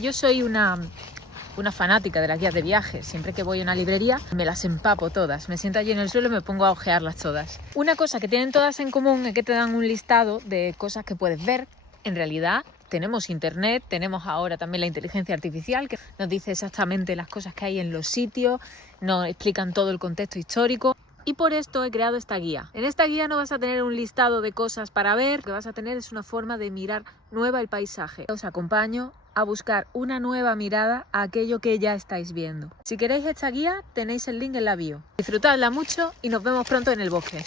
Yo soy una fanática de las guías de viaje. Siempre que voy a una librería me las empapo todas. Me siento allí en el suelo y me pongo a ojearlas todas. Una cosa que tienen todas en común es que te dan un listado de cosas que puedes ver. En realidad tenemos internet, tenemos ahora también la inteligencia artificial que nos dice exactamente las cosas que hay en los sitios, nos explican todo el contexto histórico. Y por esto he creado esta guía. En esta guía no vas a tener un listado de cosas para ver, lo que vas a tener es una forma de mirar nueva el paisaje. Os acompaño a buscar una nueva mirada a aquello que ya estáis viendo. Si queréis esta guía, tenéis el link en la bio. Disfrutadla mucho y nos vemos pronto en el bosque.